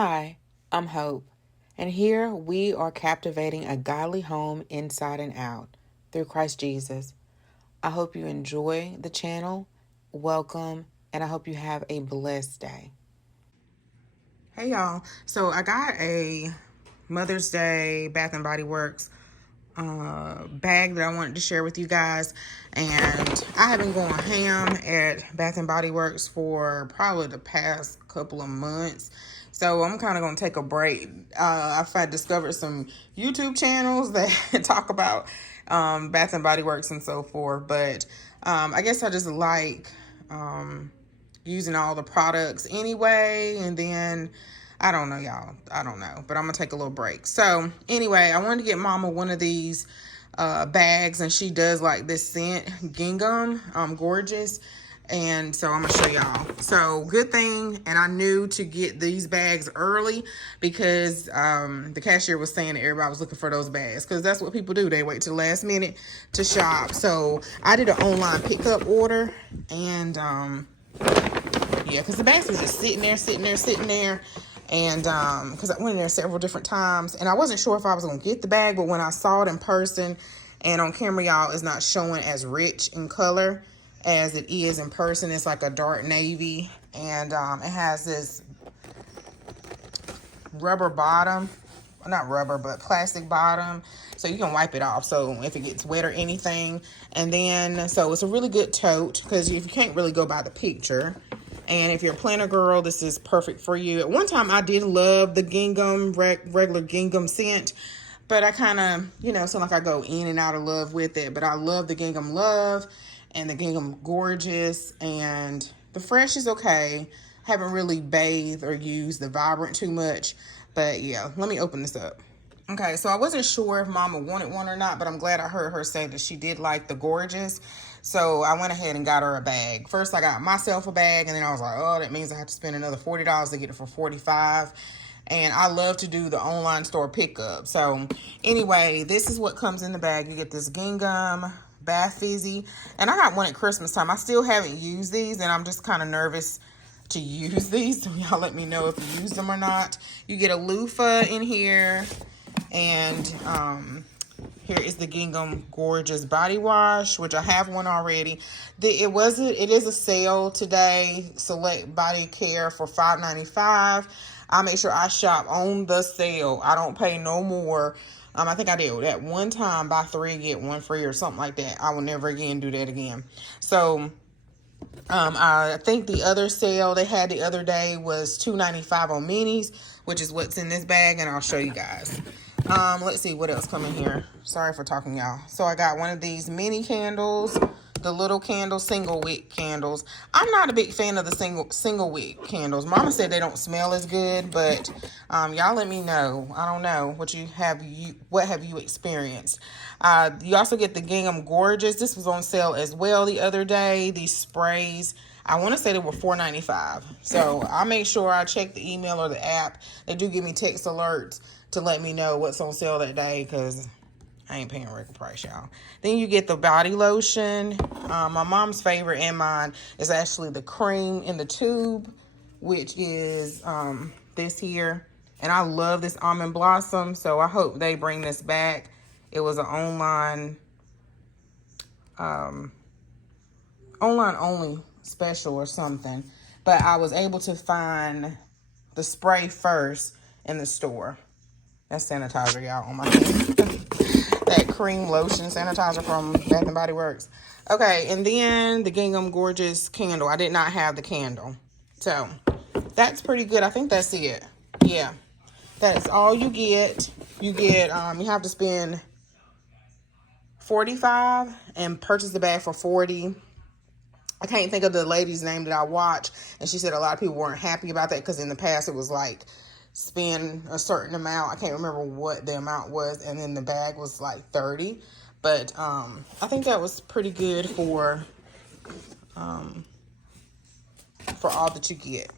Hi, I'm Hope, and here we are captivating a godly home inside and out through Christ Jesus. I hope you enjoy the channel. Welcome, and I hope you have a blessed day. Hey y'all, so I got a Mother's Day Bath and Body Works bag that I wanted to share with you guys, and I have been going ham at Bath and Body Works for probably the past couple of months. So I'm kind of going to take a break. I've discovered some YouTube channels that talk about Bath and Body Works and so forth. But I guess I just like using all the products anyway. And then, I don't know, y'all. I don't know. But I'm going to take a little break. So anyway, I wanted to get Mama one of these bags. And she does like this scent, gingham, gorgeous. And so I'm gonna show y'all. So good thing, and I knew to get these bags early because the cashier was saying that everybody was looking for those bags, because that's what people do. They wait till the last minute to shop. So I did an online pickup order, and yeah, because the bags were just sitting there. And because I went in there several different times, and I wasn't sure if I was gonna get the bag, but when I saw it in person and on camera, y'all, it's not showing as rich in color as it is in person. It's like a dark navy, and it has this rubber bottom, not rubber, but plastic bottom, so you can wipe it off so if it gets wet or anything. And then so it's a really good tote, because if you can't really go by the picture, and if you're a planner girl, this is perfect for you. At one time I did love the gingham, regular gingham scent, but I kind of, seem like I go in and out of love with it. But I love the gingham love and the gingham gorgeous, and the fresh is okay. Haven't really bathed or used the vibrant too much, but yeah, let me open this up. Okay, so I wasn't sure if Mama wanted one or not, but I'm glad I heard her say that she did like the gorgeous. So I went ahead and got her a bag. First, I got myself a bag, and then I was like, oh, that means I have to spend another $40 to get it for $45. And I love to do the online store pickup. So anyway, this is what comes in the bag. You get this gingham bath fizzy, and I got one at Christmas time. I still haven't used these, and I'm just kind of nervous to use these, so y'all let me know if you use them or not. You get a loofah in here, and here is the gingham gorgeous body wash, which I have one already. It is a sale today, select body care for $5.95. I make sure I shop on the sale. I don't pay no more. I think I did that one time, buy 3 get 1 free or something like that. I will never again do that again. So I think the other sale they had the other day was $2.95 on minis, which is what's in this bag, and I'll show you guys. Let's see what else come in here. Sorry for talking, y'all. So I got one of these mini candles, the little candles, single wick candles. I'm not a big fan of the single wick candles. Mama said they don't smell as good, but y'all let me know. I don't know what have you experienced. You also get the gingham gorgeous. This was on sale as well the other day. These sprays, I want to say they were $4.95. So I'll make sure I check the email or the app. They do give me text alerts to let me know what's on sale that day, because I ain't paying regular price, y'all. Then you get the body lotion. My mom's favorite and mine is actually the cream in the tube, which is this here. And I love this almond blossom, so I hope they bring this back. It was an online only special or something, but I was able to find the spray first in the store. That's sanitizer, y'all, on my hand. That cream lotion sanitizer from Bath and Body Works. Okay, and then the gingham gorgeous candle. I did not have the candle, so that's pretty good. I think that's it. Yeah, that's all you get. You have to spend $45 and purchase the bag for $40. I can't think of the lady's name that I watched, and she said a lot of people weren't happy about that, because in the past it was like spend a certain amount. I can't remember what the amount was, and then the bag was like $30. But I think that was pretty good for all that you get.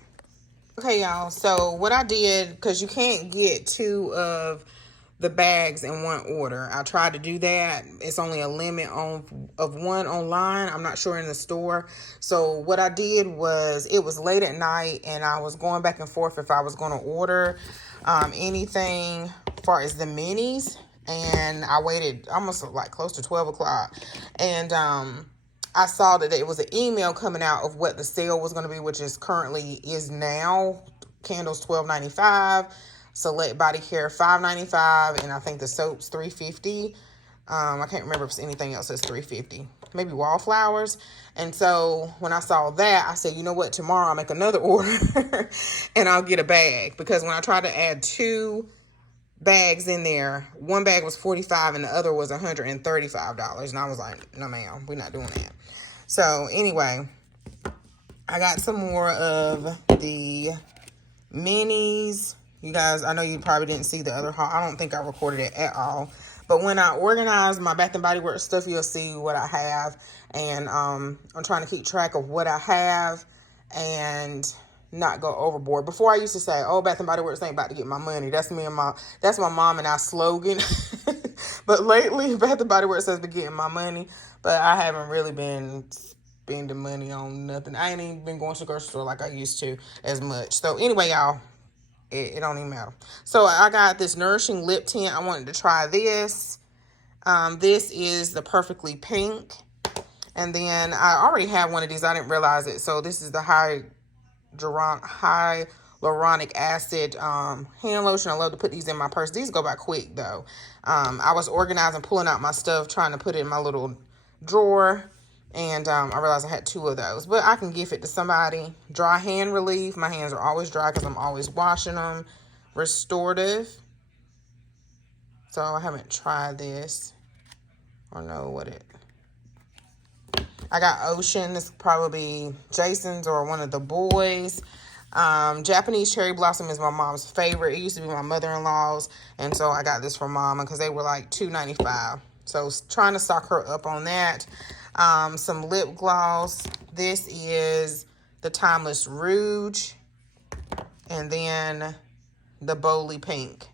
Okay, y'all, so what I did, because you can't get 2 of the bags in one order. I tried to do that. It's only a limit of one online. I'm not sure in the store. So what I did was, it was late at night and I was going back and forth if I was going to order anything as far as the minis. And I waited almost like close to 12 o'clock. And I saw that it was an email coming out of what the sale was going to be, which is currently is now. Candles $12.95, select body care $5.95, and I think the soap's $3.50. I can't remember if it's anything else that's $3.50. Maybe wallflowers. And so when I saw that, I said, you know what, tomorrow I'll make another order and I'll get a bag. Because when I tried to add 2 bags in there, one bag was $45 and the other was $135. And I was like, no ma'am, we're not doing that. So anyway, I got some more of the minis. You guys, I know you probably didn't see the other haul. I don't think I recorded it at all. But when I organize my Bath and Body Works stuff, you'll see what I have. And I'm trying to keep track of what I have and not go overboard. Before I used to say, oh, Bath and Body Works ain't about to get my money. That's my mom and I slogan. But lately, Bath and Body Works has been getting my money. But I haven't really been spending money on nothing. I ain't even been going to the grocery store like I used to as much. So anyway, y'all, it don't even matter. So I got this Nourishing Lip Tint. I wanted to try this. This is the Perfectly Pink. And then I already have one of these. I didn't realize it. So this is the hyaluronic acid hand lotion. I love to put these in my purse. These go by quick though. I was organizing, pulling out my stuff, trying to put it in my little drawer. And I realized I had 2 of those. But I can gift it to somebody. Dry hand relief. My hands are always dry because I'm always washing them. Restorative. So I haven't tried this or know what it. I got Ocean. This probably Jason's or one of the boys. Japanese Cherry Blossom is my mom's favorite. It used to be my mother-in-law's. And so I got this for Mama because they were like $2.95. So trying to stock her up on that. Some lip gloss. This is the Timeless Rouge. And then the Bowley Pink.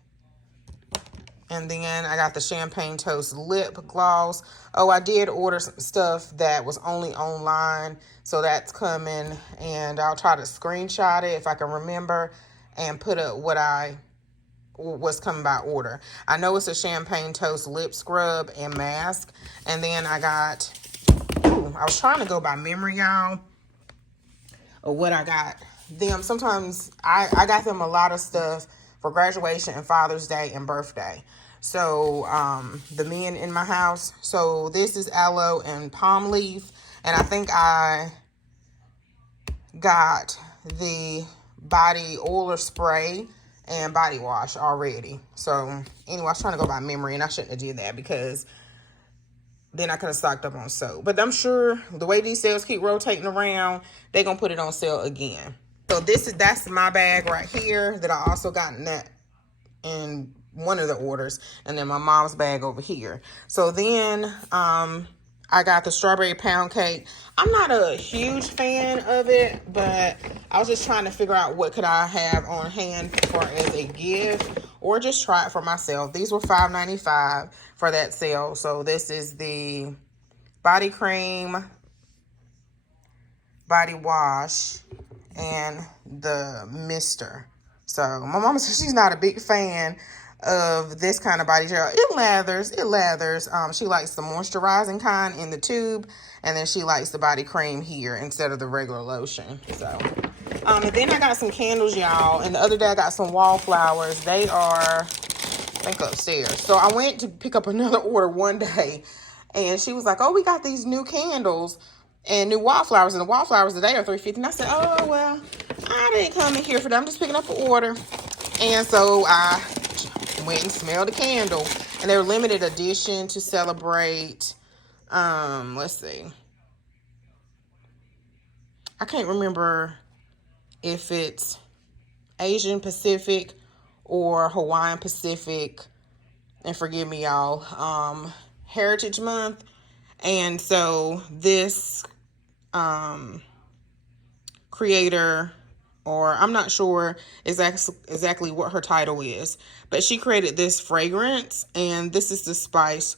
And then I got the Champagne Toast Lip Gloss. Oh, I did order some stuff that was only online. So that's coming. And I'll try to screenshot it if I can remember. And put up what's coming by order. I know it's a Champagne Toast Lip Scrub and Mask. And then I got... I was trying to go by memory, y'all, of what I got them. Sometimes I got them a lot of stuff for graduation and Father's Day and birthday. So the men in my house. So this is aloe and palm leaf. And I think I got the body oil or spray and body wash already. So anyway, I was trying to go by memory and I shouldn't have did that because then I could have stocked up on soap. But I'm sure the way these sales keep rotating around, they're going to put it on sale again. So that's my bag right here that I also got in one of the orders. And then my mom's bag over here. So then I got the Strawberry Pound Cake. I'm not a huge fan of it, but I was just trying to figure out what could I have on hand for as a gift or just try it for myself. These were $5.95 for that sale. So this is the body cream, body wash, and the mister. So my mama says she's not a big fan of this kind of body gel. It lathers. She likes the moisturizing kind in the tube, and then she likes the body cream here instead of the regular lotion. So and then I got some candles, y'all, and the other day I got some wallflowers. They are, I think, upstairs. So I went to pick up another order one day, and she was like, oh, we got these new candles and new wallflowers, and the wallflowers today are $3.50. And I said, oh, well, I didn't come in here for that. I'm just picking up an order. And so I went and smelled the candle, and they're limited edition to celebrate, let's see, I can't remember if it's Asian Pacific or Hawaiian Pacific, and forgive me, y'all, Heritage Month. And so this creator or I'm not sure exactly what her title is, but she created this fragrance, and this is the spice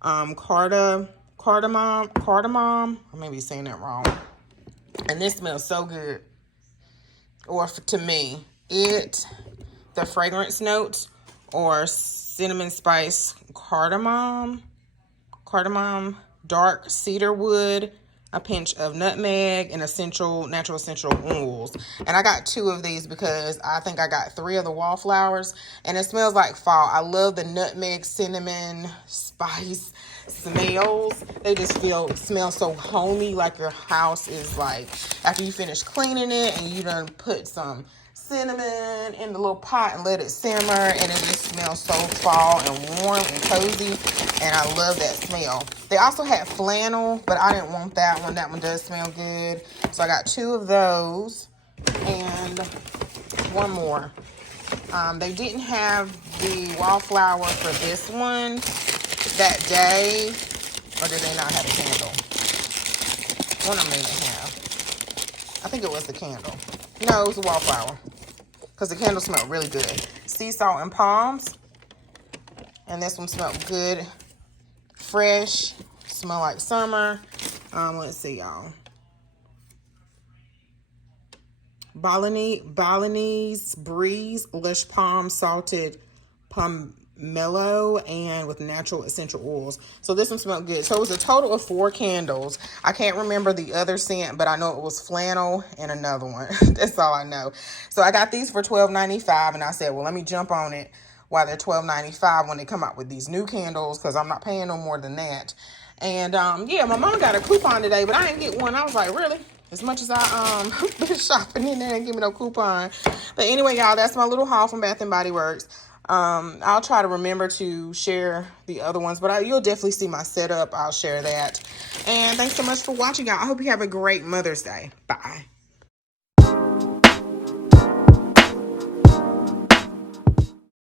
cardamom. I may be saying that wrong. And this smells so good. Or to me, the fragrance notes or cinnamon spice, cardamom, dark cedar wood, a pinch of nutmeg, and natural essential oils. And I got 2 of these because I think I got 3 of the wallflowers, and it smells like fall. I love the nutmeg, cinnamon, spice smells. They just smell so homey, like your house is like, after you finish cleaning it and you done put some cinnamon in the little pot and let it simmer, and it just smells so fall and warm and cozy, and I love that smell. They also had flannel, but I didn't want that one. That one does smell good, so I got 2 of those and 1 more. They didn't have the wallflower for this one that day, or did they not have a candle? One of them didn't have. I think it was the candle. No, it was the wallflower, because the candle smelled really good. Sea salt and palms. And this one smelled good. Fresh. Smell like summer. Let's see, y'all. Balinese breeze, lush palm, salted pomelo, and with natural essential oils. So this one smelled good. So it was a total of 4 candles. I can't remember the other scent, but I know it was flannel and another one. That's all I know. So I got these for $12.95, and I said, well, let me jump on it while they're $12.95 when they come out with these new candles, because I'm not paying no more than that. And yeah, my mom got a coupon today, but I didn't get one. I was like, really? As much as I been shopping in there and give me no coupon. But anyway, y'all, that's my little haul from Bath & Body Works. I'll try to remember to share the other ones, but you'll definitely see my setup. I'll share that. And thanks so much for watching, y'all. I hope you have a great Mother's Day. Bye.